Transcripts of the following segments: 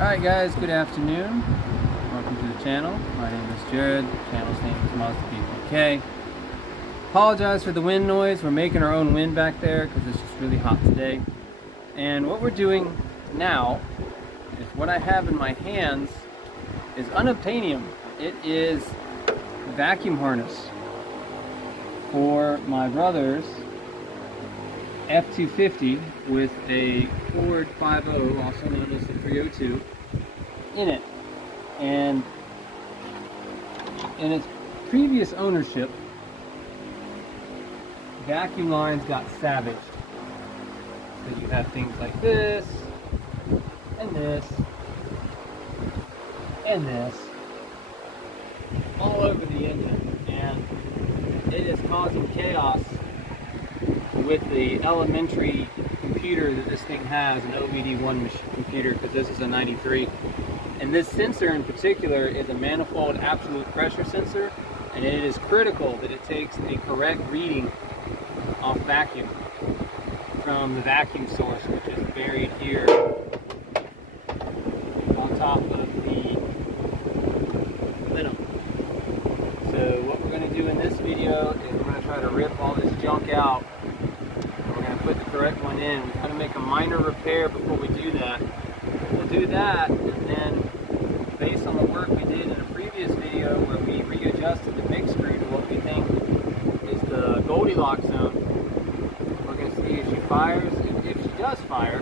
Alright guys, good afternoon. Welcome to the channel. My name is Jared. The channel's name is Mazda BPK. Apologize for the wind noise. We're making our own wind back there because it's just really hot today. And what we're doing now is what I have in my hands is unobtainium. It is a vacuum harness for my brother's F250 with a Ford F250, also known as the 302, in it. And in its previous ownership, vacuum lines got savaged. So you have things like this, and this, and this, all over the engine, and it is causing chaos with the elementary computer that this thing has, an OBD1 computer, because this is a 93. And this sensor in particular is a manifold absolute pressure sensor, and it is critical that it takes a correct reading off vacuum from the vacuum source, which is buried here on top of the plenum. So what we're going to do in this video is we're going to try to rip all this junk out. We're going to put the correct one in. We're going to make a minor repair before we do that. We'll do that, and then based on the work we did in a previous video where we readjusted the big screw to what we think is the Goldilocks zone, we're going to see if she fires. If she does fire,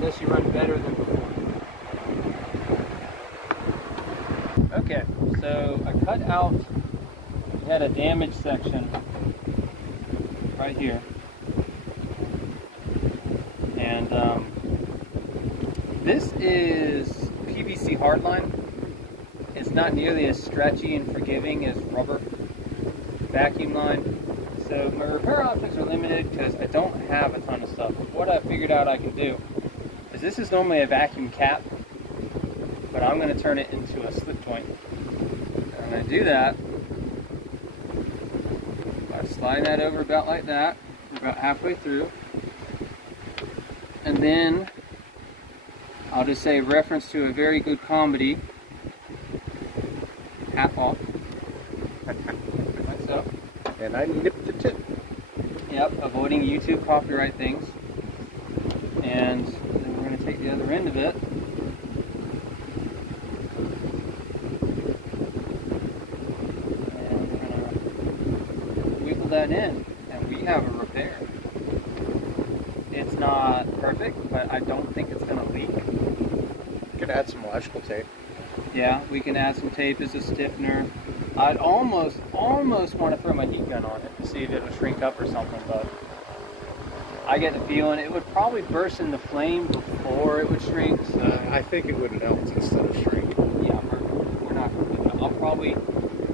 does she run better than before? Okay, so I cut out, we had a damaged section right here, and this is PVC hardline. It's not nearly as stretchy and forgiving as rubber vacuum line, so my repair options are limited because I don't have a ton of stuff. What I figured out I can do is, this is normally a vacuum cap, but I'm going to turn it into a slip joint. I'm going to do that by sliding that over about like that, about halfway through, and then I'll just say, reference to a very good comedy, half off, like so. And I nipped the tip. Yep, avoiding YouTube copyright things. And then we're going to take the other end of it. And we're going to wiggle that in. And we have a repair. It's not perfect, but I don't think it's going to leak. You could add some electrical tape. Yeah, we can add some tape as a stiffener. I'd almost want to throw my heat gun on it to see if it would shrink up or something, but I get the feeling it would probably burst into flame before it would shrink. So I think it would melt instead of shrink. Yeah, we're not going to do that.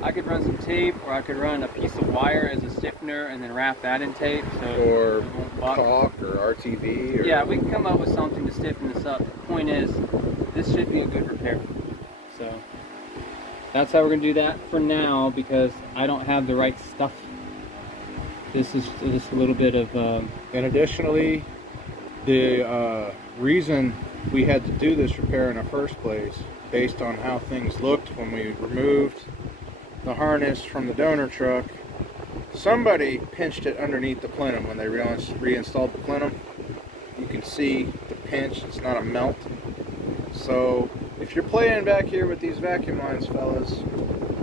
I could run some tape, or I could run a piece of wire as a stiffener and then wrap that in tape. So or caulk or RTV. Or yeah, we can come up with something to stiffen this up. The point is, this should be a good repair. So that's how we're going to do that for now, because I don't have the right stuff. This is just a little bit of... And additionally, the reason we had to do this repair in the first place, based on how things looked when we removed the harness from the donor truck, somebody pinched it underneath the plenum when they reinstalled the plenum. You can see the pinch, it's not a melt. So if you're playing back here with these vacuum lines, fellas,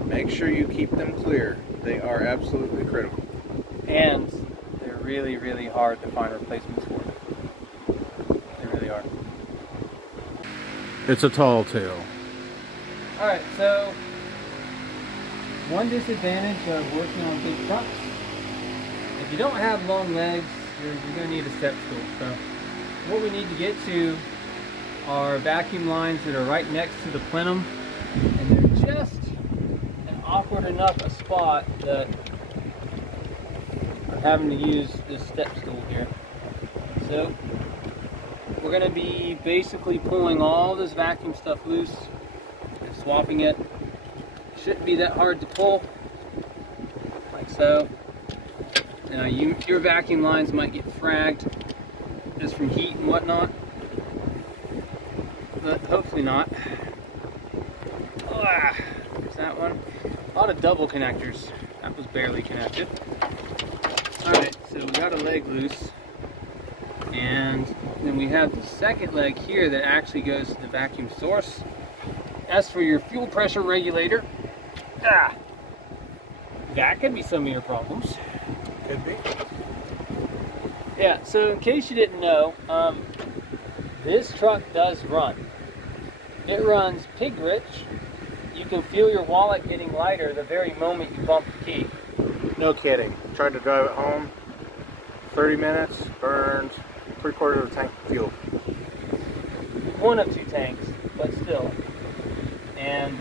make sure you keep them clear. They are absolutely critical. And they're really, really hard to find replacements for. They really are. It's a tall tale. Alright, so one disadvantage of working on big trucks, if you don't have long legs, you're going to need a step stool. So what we need to get to are vacuum lines that are right next to the plenum, and they're just an awkward enough a spot that I'm having to use this step stool here. So we're going to be basically pulling all this vacuum stuff loose and swapping it. Shouldn't be that hard to pull, like so. Your vacuum lines might get fragged just from heat and whatnot. but hopefully not. There's that one. A lot of double connectors. That was barely connected. Alright, so we got a leg loose. And then we have the second leg here that actually goes to the vacuum source. As for your fuel pressure regulator, that could be some of your problems. Could be. Yeah, so in case you didn't know, this truck does run. It runs pig rich. You can feel your wallet getting lighter the very moment you bump the key. No kidding. Tried to drive it home. 30 minutes, burned 3/4 of the tank of fuel. One of 2 tanks, but still. And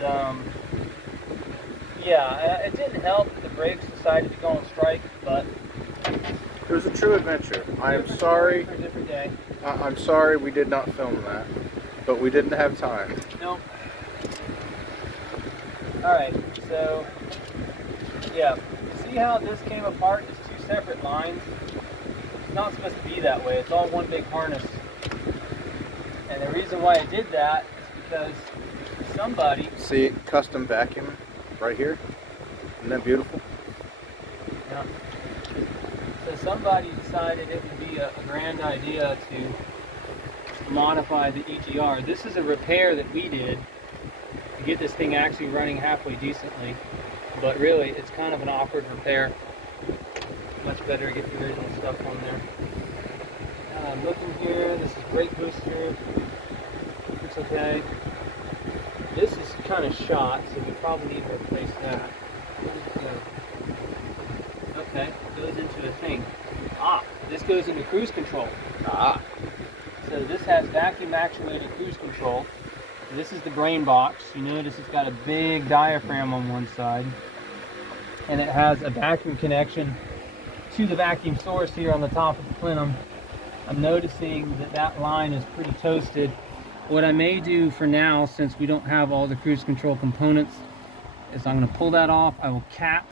yeah, it didn't help that the brakes decided to go on strike, but It was a true adventure. I am sorry. For a different day. I'm sorry we did not film that, but we didn't have time. Nope. Alright, so yeah, see how this came apart as 2 separate lines? It's not supposed to be that way. It's all one big harness. And the reason why I did that is because somebody... See, custom vacuum right here. Isn't that beautiful? Yeah. So somebody decided it would be a grand idea to modify the EGR. This is a repair that we did to get this thing actually running halfway decently. But really, it's kind of an awkward repair. Much better to get the original stuff on there. I'm looking here. This is brake booster. Looks okay. This is kind of shot, so we probably need to replace that. Okay, goes into a thing. This goes into cruise control. So this has vacuum actuated cruise control. This is the brain box. You notice it's got a big diaphragm on one side. And it has a vacuum connection to the vacuum source here on the top of the plenum. I'm noticing that that line is pretty toasted. What I may do for now, since we don't have all the cruise control components, is I'm going to pull that off. I will cap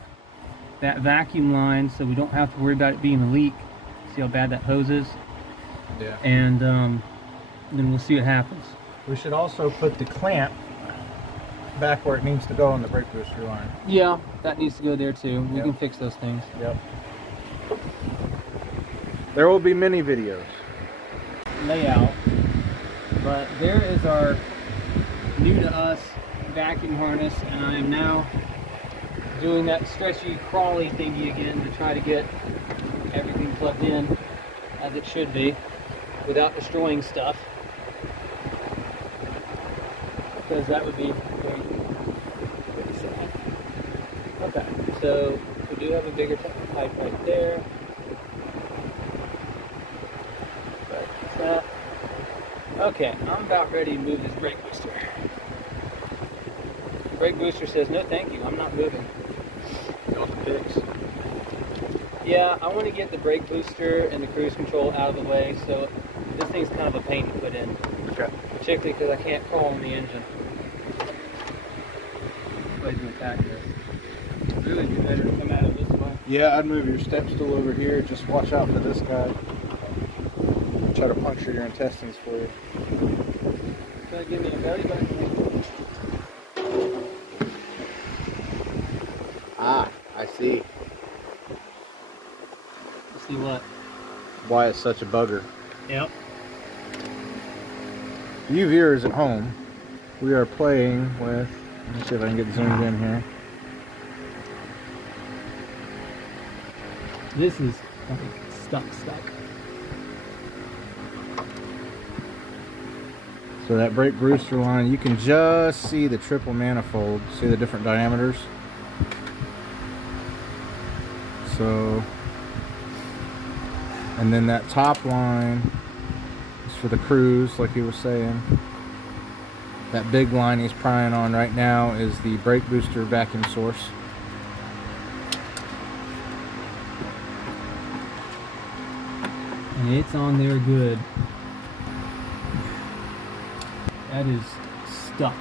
that vacuum line so we don't have to worry about it being a leak. See how bad that hose is? Yeah. And then we'll see what happens. We should also put the clamp back where it needs to go on the brake booster line. Yeah, that needs to go there too. We Yep. can fix those things. Yep. There will be many videos. Layout. But there is our new to us vacuum harness, and I am now doing that stretchy crawly thingy again to try to get everything plugged in as it should be without destroying stuff, because that would be very sad. Okay, so we do have a bigger pipe right there. But that. Okay, I'm about ready to move this brake booster. The brake booster says, no thank you, I'm not moving. Don't fix. Yeah, I want to get the brake booster and the cruise control out of the way, so this thing's kind of a pain to put in. Okay. Particularly because I can't crawl on the engine. Ways to attack this. Really be better to come out of this way. Yeah, I'd move your step stool over here. Just watch out for this guy. Try to puncture your intestines for you. Try to give me a belly button. I see. You see what? Why it's such a bugger. Yep. You viewers at home, we are playing with, let me see if I can get zoomed in here. This is stuck. So that brake booster line, you can just see the triple manifold. See the different diameters? So, and then that top line is for the cruise, like he was saying. That big line he's prying on right now is the brake booster vacuum source. And it's on there good. That is stuck.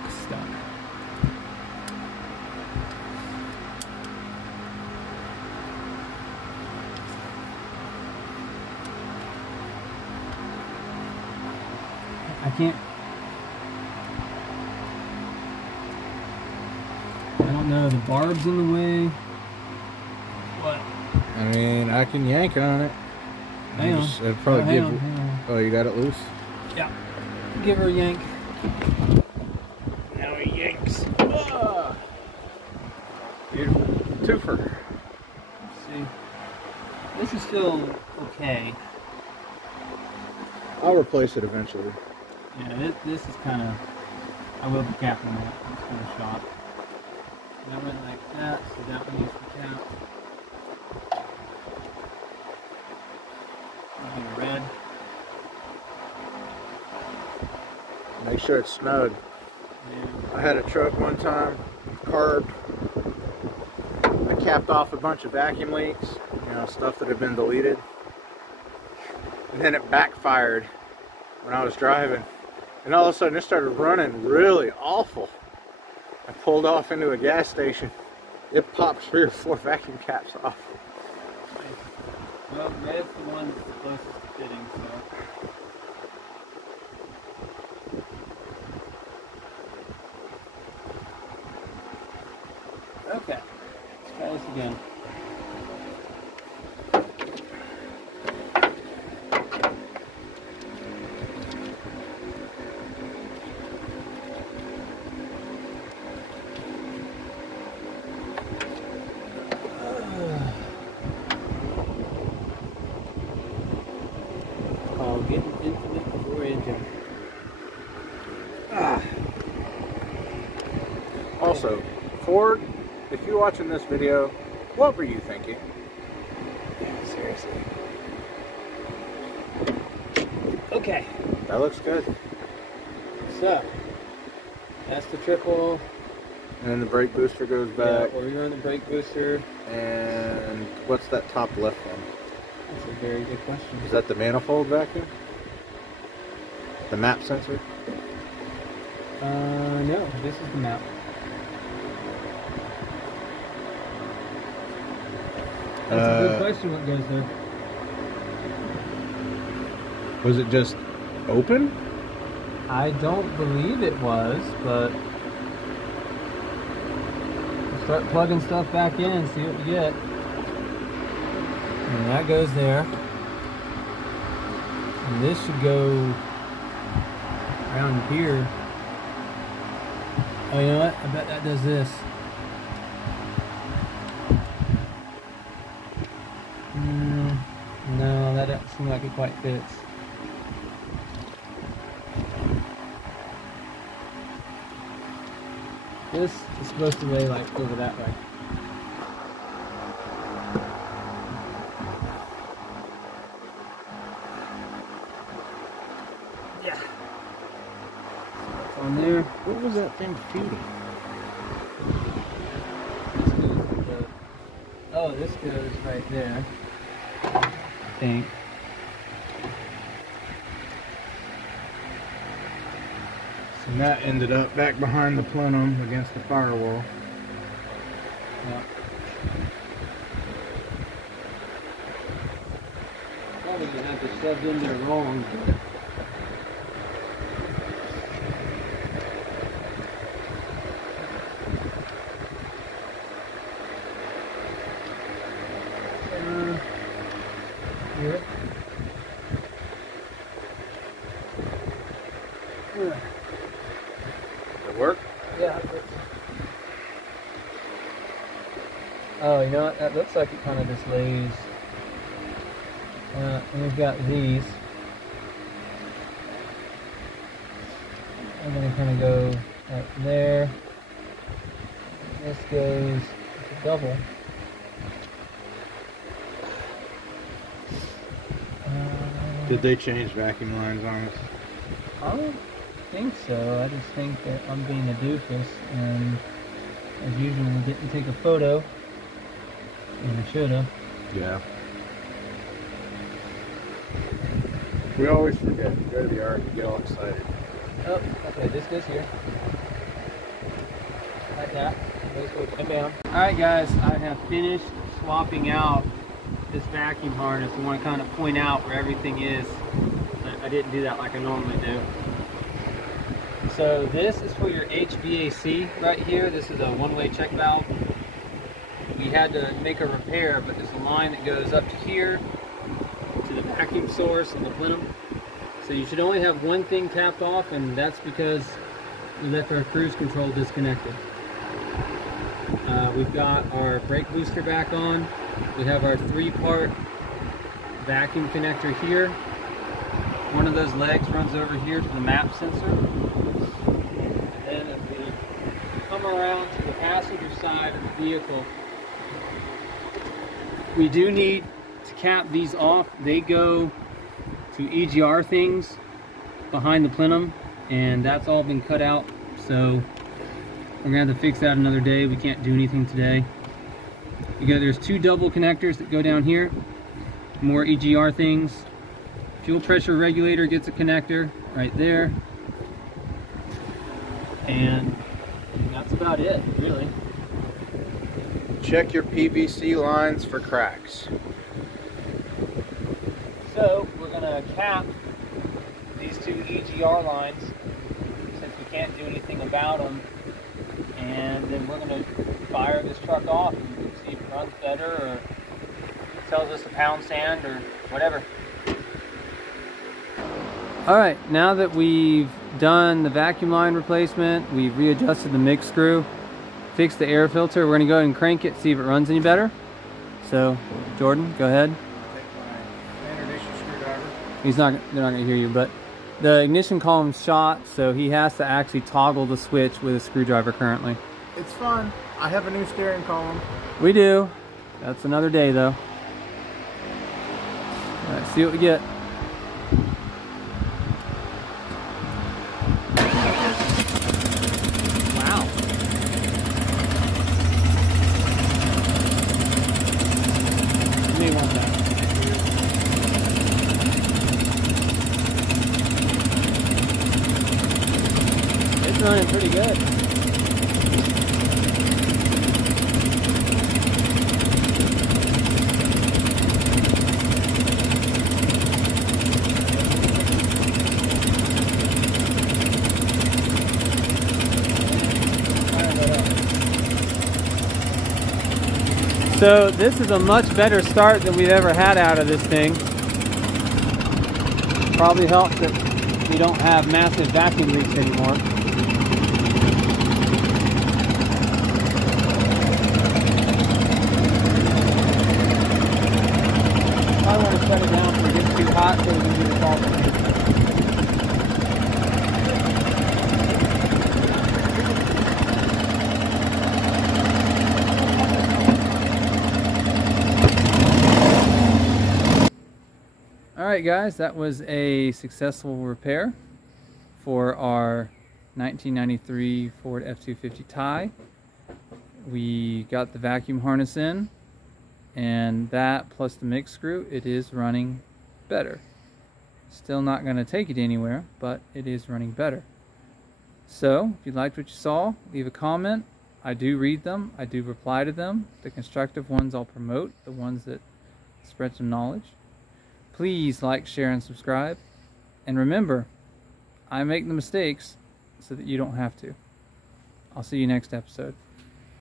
know, the barb's in the way. What? I mean, I can yank on it. Hang on. It'd probably hang on. Oh, you got it loose? Yeah. Give her a yank. Now he yanks. Oh. Beautiful. Twofer. Let's see. This is still okay. I'll replace it eventually. Yeah, this is kind of... I will be capping that. It's kind of shot. That went like that, so that one needs to cap. Red. Make sure it's snug. Yeah. I had a truck one time, carved. I capped off a bunch of vacuum leaks, you know, stuff that had been deleted. And then it backfired when I was driving. And all of a sudden it started running really awful. I pulled off into a gas station. It popped 3 or 4 vacuum caps off. Well, red's the one that's the closest to fitting, so. Okay, let's try this again. Getting infinite before engine. Also, Ford, if you're watching this video, what were you thinking? Yeah, seriously. Okay. That looks good. So, that's the triple. And then the brake booster goes back. Yeah, or you run the brake booster. And what's that top left one? That's a very good question. Is that the manifold vacuum? The map sensor? No, this is the map. That's a good question what goes there. Was it just open? I don't believe it was, but we'll start plugging stuff back in, see what we get. And that goes there. And this should go around here. Oh, you know what? I bet that does this. No, that doesn't seem like it quite fits. This is supposed to lay like over that way. Yeah. On there. What was that thing feeding? This goes to the, oh, this goes right there. I think. And that ended up back behind the plenum against the firewall. Yeah. Probably gonna have to shove in there wrong. Here. It work? Yeah. Oh, you know what? That looks like it kind of just lays. And we've got these. I'm going to kind of go up there. This goes to double. Did they change vacuum lines on us? I don't think so. I just think that I'm being a doofus, and as usual, we didn't take a photo, and I should have. Yeah. We always forget. We go to the yard and get all excited. Oh, okay, this goes here. Like that. Those go come down. Alright guys, I have finished swapping out this vacuum harness. I want to kind of point out where everything is. I didn't do that like I normally do. So this is for your HVAC right here. This is a one-way check valve. We had to make a repair, but there's a line that goes up to here to the vacuum source in the plenum. So you should only have one thing tapped off, and that's because we left our cruise control disconnected. We've got our brake booster back on. We have our 3-part vacuum connector here. One of those legs runs over here to the map sensor. And then if we come around to the passenger side of the vehicle, we do need to cap these off. They go to EGR things behind the plenum, and that's all been cut out, so we're gonna have to fix that another day. We can't do anything today. There's 2 double connectors that go down here, more EGR things. Fuel pressure regulator gets a connector right there, and that's about it, really. Check your PVC lines for cracks. So we're gonna cap these 2 EGR lines since we can't do anything about them, and then we're gonna fire this truck off and see if it runs better or tells us to pound sand or whatever. Alright, now that we've done the vacuum line replacement, we've readjusted the mix screw, fixed the air filter, we're gonna go ahead and crank it, see if it runs any better. So, Jordan, go ahead. They're not going to hear you, but the ignition column's shot, so he has to actually toggle the switch with a screwdriver currently. It's fun. I have a new steering column. We do. That's another day, though. All right, see what we get. Wow. You may want that. Running pretty good. So this is a much better start than we've ever had out of this thing. Probably helps that we don't have massive vacuum leaks anymore. I want to shut it down so it gets too hot so we can do the fall. Alright guys, that was a successful repair for our 1993 Ford F250 Tie. We got the vacuum harness in, and that plus the mix screw, it is running better. Still not going to take it anywhere, but it is running better. So if you liked what you saw, leave a comment. I do read them, I do reply to them. The constructive ones I'll promote, the ones that spread some knowledge. Please like, share, and subscribe. And remember, I make the mistakes so that you don't have to. I'll see you next episode.